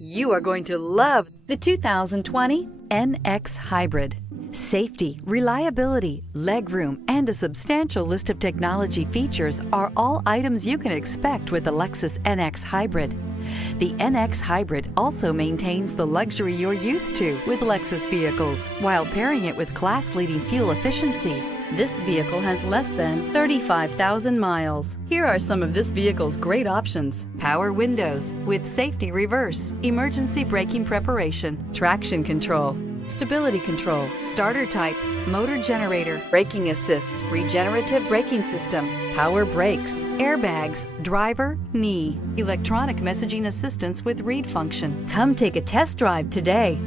You are going to love the 2020 NX Hybrid. Safety, reliability, legroom, and a substantial list of technology features are all items you can expect with the Lexus NX Hybrid. The NX Hybrid also maintains the luxury you're used to with Lexus vehicles, while pairing it with class-leading fuel efficiency. This vehicle has less than 35,000 miles. Here are some of this vehicle's great options: power windows with safety reverse, emergency braking preparation, traction control, stability control, starter type, motor generator, braking assist, regenerative braking system, power brakes, airbags, driver, knee, electronic messaging assistance with read function. Come take a test drive today.